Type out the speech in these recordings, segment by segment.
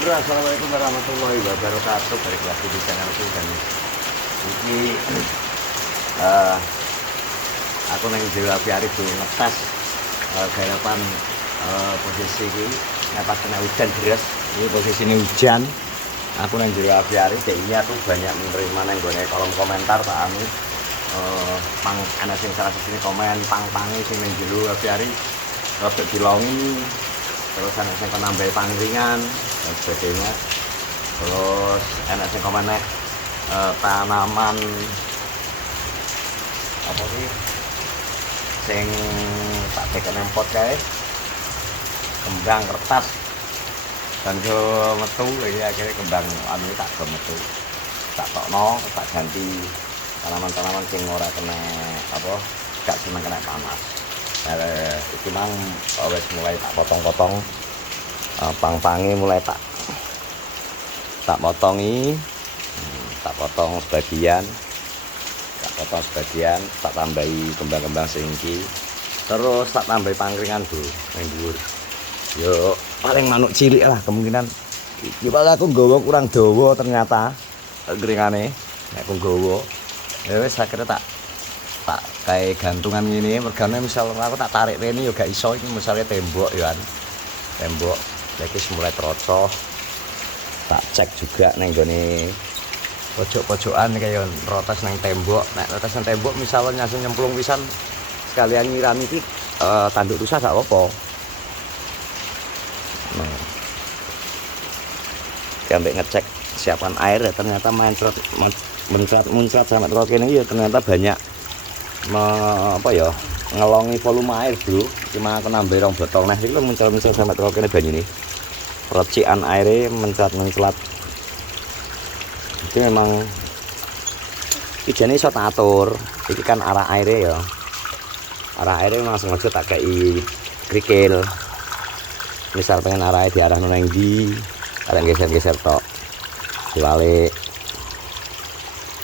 Bro, assalamualaikum warahmatullahi wabarakatuh. Balik lagi di channel dan ini aku neng Dewa Aviari dulu ngetes garapan posisi ini pas kena hujan deras. Ini posisi ini hujan. Aku neng Dewa Aviari ini aku banyak menerima neng gue kolom komentar Pak Anu. Pang anak sing salah sini komen pang-pangi sing neng Dewa Aviari robek dilongi. Terus anak sing nambah pangringan dan sebagainya. Terus anak sing komen tanaman apa sih sing tak deken empot kae kembang kertas dan ke metu iki akhirnya kembang anu tak ke metu tak tokno tak ganti tanaman-tanaman sing ora kena apa gak seneng kena panas. Iki nang wis mulai tak potong-potong pang-pangi mulai tak potongi, tak potong sebagian, tak tambahi kembang-kembang singki, terus tak tambahi pangkringan bro, nang dhuwur. Yo paling manuk cilik lah kemungkinan. Iki aku nggawa kurang dawa ternyata kringane, nek aku nggawa. Ya wis akhirnya tak kayak gantungan gini, mergane misal aku tak tarik rene yo gak iso iki misalnya tembok ya kan. Tembok lagi mulai terocok. Tak cek juga neng gone pojok-pojokan kayak rotas neng tembok. Nek rotas neng tembok misalnya langsung nyemplung pisan sekalian nyiram iki tanduk rusak gak apa-apa. Nah. Sampai ngecek siapan air ya ternyata muncrat sampai terus kene ya ternyata banyak ngelongi volume air bro. Cuma aku nambah rong botol nah iki lho muncul sampai terus kene banyu ini. Percikan airnya menclat itu memang ijane iso tak atur. Iki kan arah airnya ya. Arah airnya langsung aja tak kei krikil. Misal pengen arahnya diarah nang ndi, kadang geser-geser tok. Diwalik.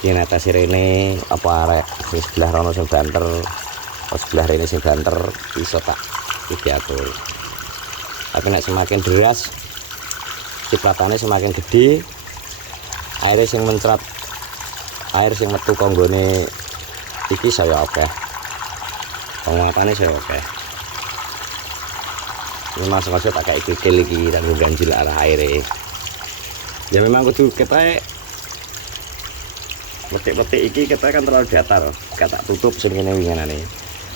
Ini atas rene apa arek sing sebelah rono sing banter, pas sebelah rene sing banter iso tak diatur. Tapi nek semakin deras cipratannya semakin gede, airnya sing mencrat, air sing metu konggone iki saya oke, penguatannya saya oke. Ini langsung aja tak kayak kikil iki dan ganjil arah airnya. Ya memang kudu kita petik-petik iki kita kan terlalu datar, kata tutup semene winginane.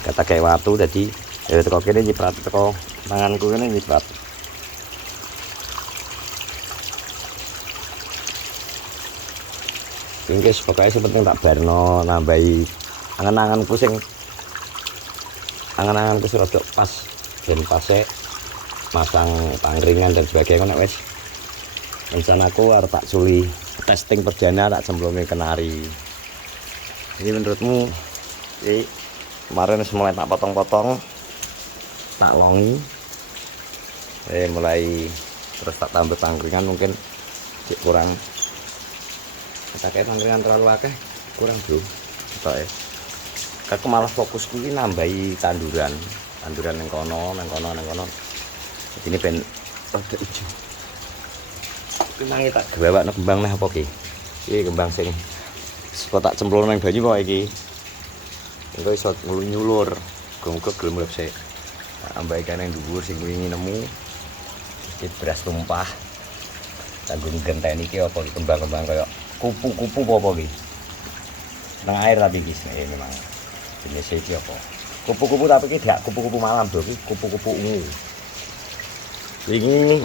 Kata kayak watu jadi ya teko kene nyiprat teko tanganku kene nyiprat. Ingkis pokoknya sepenting tak barno nambahi angan-anganku sing angan-anganku sing rodok pas ben pase masang pangringan dan sebagainya nek wis rencanaku arep tak suli testing perdana tak cemplungi kenari. Ini menurutmu kemarin mulai tak potong-potong tak longi mulai terus tak tambah pangringan mungkin kurang. Kita kayak pangkringan terlalu akeh kurang bro. Tok ya. Aku malah fokusku ini nambahi tanduran yang kono. Ini ben rada ijo. Iki mangi tak gawakno kembang neh apa ki? Iki kembang sing tak cemplung nang banyu kok iki. Engko iso nyulur. Muga-muga gelem resik. Ambahi kan nang dhuwur sing wingi nemu. Iki beras tumpah. Tanggung genteni iki apa kembang-kembang kaya kupu-kupu apa iki? Nang air tapi iki memang jenis iki apa? Kupu-kupu tapi iki gak kupu-kupu malam, Bro. Iki kupu-kupu ungu. Wingi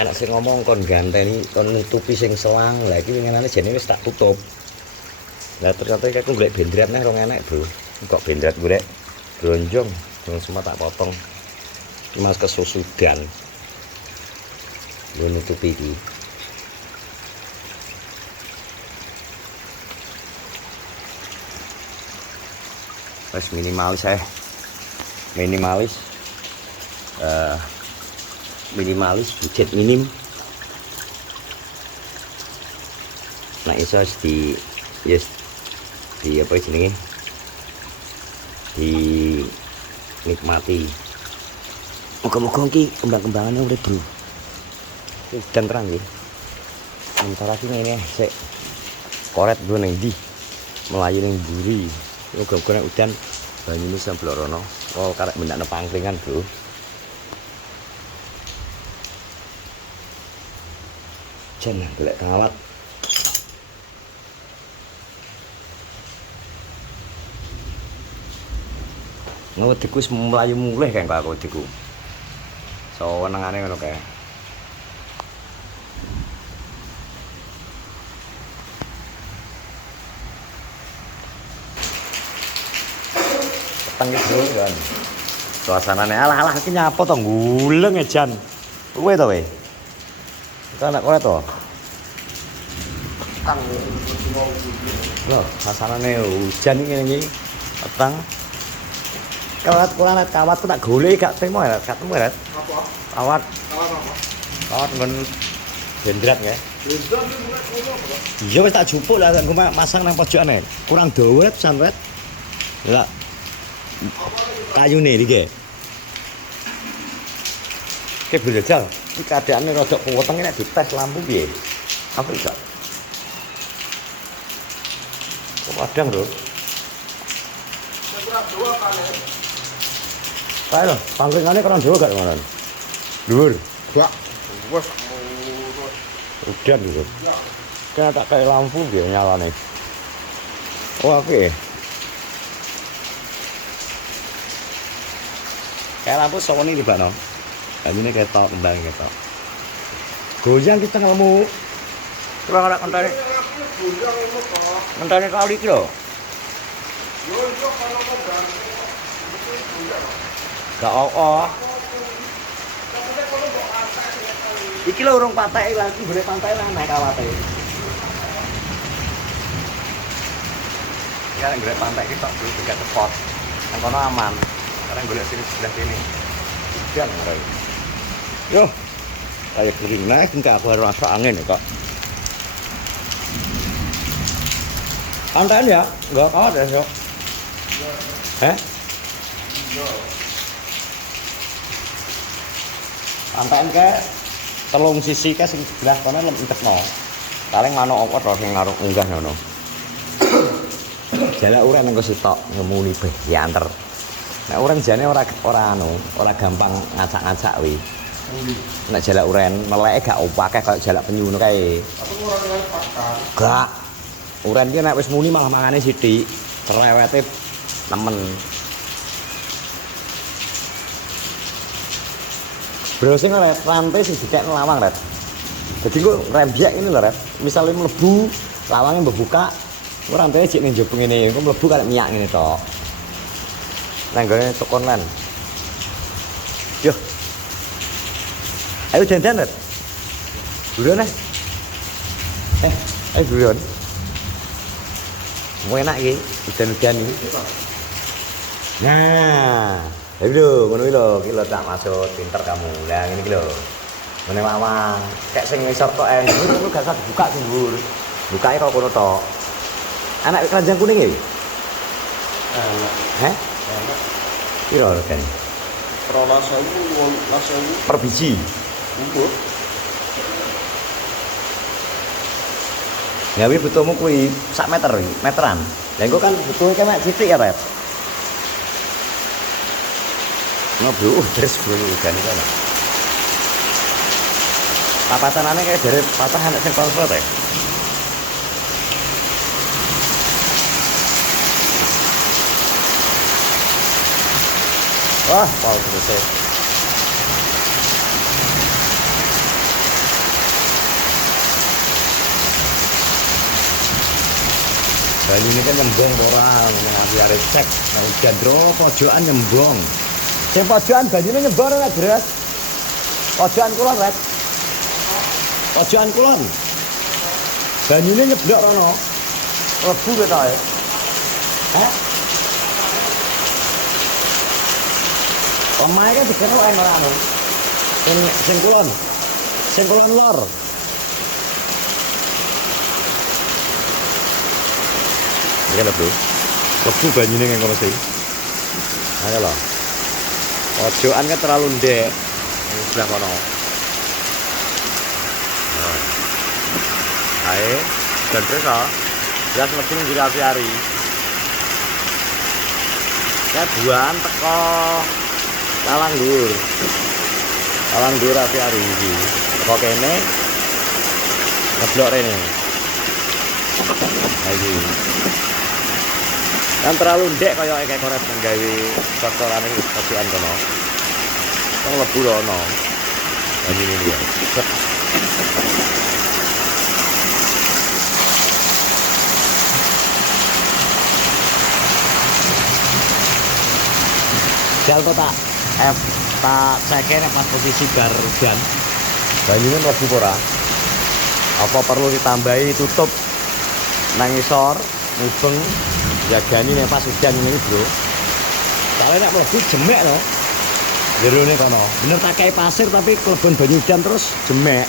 enak sing ngomong kon ganteni, kon nutupi sing selang. Lah iki winginane jane wis tak tutup. Lah ternyata iki aku golek bendrat neh rong enek, Bro. Kok bendrat golek bronjong, semua tak potong. Iki mas kesusudan. Lu nutupi iki. Wes minimalis budget minim. Nah iso di apa jenenge dinikmati. Muga-muga iki kembang-kembangannya urip bro. Udan terang nggih. Sementara ki ngene sik koret gue ning ndi. Melayu ning mburi. Muga-muga udan banyune samblok rono. Oh karek mendakno pangkringan, Bro. Jan golek kawat. Ngewediku wis mlayu mulih kan kok wediku. Senengane ngono kae. Peteng iki kan. Suasanane alah iki nyapa to nguleng ejan. Kowe to we. Iku anak kowe to. Peteng. Loh, suasanane hujan iki ngene iki. Peteng. Kawat kula nek kawat tak golek gak temu ya, gak temu ya. Apa? Kawat. Kawat apa? Kawat nggon dendrat ya. Dendrat iki bukan apa? Iya wis tak jupuk lah aku masang nang pojokane. Kurang dawa pisan wet. Lah. Kayune iki. Ki berjajal. Iki keadaane rada wetenge nek dites lampu piye? Apa iso? Kok padang, Bro? Kurang dawa kali. Kae lho, pangkringane kurang dawa gak kemarin? Dhuwur. Gak. Wes udan gitu. Kena tak kayak lampu dia nyalane. Oh, oke. Kayak lampu sawone di bakno. Ini ketok kembang ketok. Goyang kita ngelmu. Kurang ada kontane. Kontane kali iki lho. Yo iso kalau kok gak oh. Iki lho urung pateke lagi golek pantai lah naik kawate. Ya golek pantai iki tok dulu dekat spot. Nang kono aman. Sekarang golek sini sebelah sini. Hujan ora. Yo. Kayak kering naik enggak baru rasa angin kok. Pantai ya? Enggak kawat ya, Sok. Heh? Pantai ke telung sisi ke sing sebelah kono lem entekno. Paling manuk apa to sing naruh unggah ngono. Jalak uren engko sitok ngemuni beh dianter. Nek uren jane ora ora gampang ngacak-ngacak wi. Nek jalak uren meleke gak akeh kaya jalak penyu ngono kae. Apa ora pakar? Gak. Uren ki nek wis muni malah mangane sithik. Cerewete nemen. Browsing ret, rantai sing dikekno lawang ret. Jadi kok rembyek ini lho ret. Misale mlebu, lawange mbuka, kok rantainya cek ning njaba ngene, kok mlebu karek miyak ngene tok. Nang gone toko online. Yo. Ayo dandan ret. Buruan ayo buruan. Mau enak iki, udan-udan iki. Nah, ayo lho, ngono iki lho, iki lho tak maksud pinter kamu. Lah ngene iki lho. Ngene mawang, kek sing ngisor kok dhuwur gak usah dibuka sing dhuwur. Bukake kok kono tok. Anak keranjang kuning iki? Enak. Heh? Enak. Piro regane? 12.000 per biji. Empuk. Ya wi butuhmu kuwi sak meteran. Lah engko kan butuhe mek sithik ya, Ret. No bro, terus bro kan iki ana. Papatanane kayak dari patah anak sing konslet ya. Wah, wow terus. Banyu ini kan nyembong orang, mengambil cek. Nah, hujan pojokan nyembong. Yang pojokan banyu ini nyembong ora, Dres? Pojokan kulon, Red. Pojokan kulon. Banyu ini nyeblok rono. Lebu kita ya. Hah? Omahe kan dikeruk ae ora anu. Sing kulon. Sing kulon lor. Iya lho, Bro. Lebu banyune nang kono sih. Ayo lho. Pojokan kan terlalu ndek. Sebelah kono. Ae, dan terus ya lebih nggih aviari. Ya buan teko Lalang Dur. Lalang Dur aviari iki. Teko kene ngeblok rene. Lagi. Kan terlalu ndek kaya kayak korek nggawe kotoran iki kopian kono. Wong lebu rono. Lah ini dia. Jal to tak tak cekene pas posisi bar udan. Banyune mlebu ora? Apa perlu ditambahi tutup nang isor, mubeng jagani nek pas udan ini, Bro. Soalnya nek mlebu jemek to. Jerone kono. Bener tak kayak pasir tapi kelebon banyu udan terus jemek.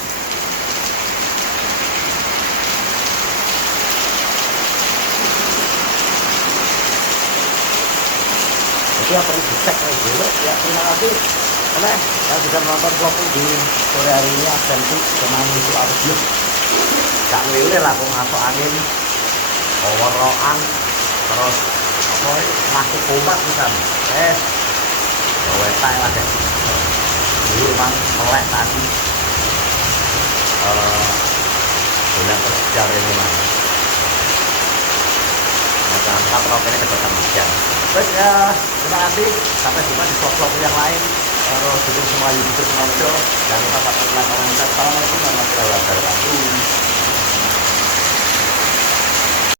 Jadi apa itu cek dulu ya. Terima kasih oleh yang sudah menonton vlog di sore hari ini. Absensi teman itu audio gak ngelile lah kok masuk angin poworoan terus apa masuk ombak pisan wetai lah deh dulu emang melek tadi sudah terkejar ini mas jangan sampai ini kebetulan hujan. Terus ya terima kasih, sampai jumpa di vlog-vlog yang lain. Terus dukung semua youtuber semua video. Jangan lupa subscribe, like, comment, share. Assalamualaikum warahmatullahi wabarakatuh.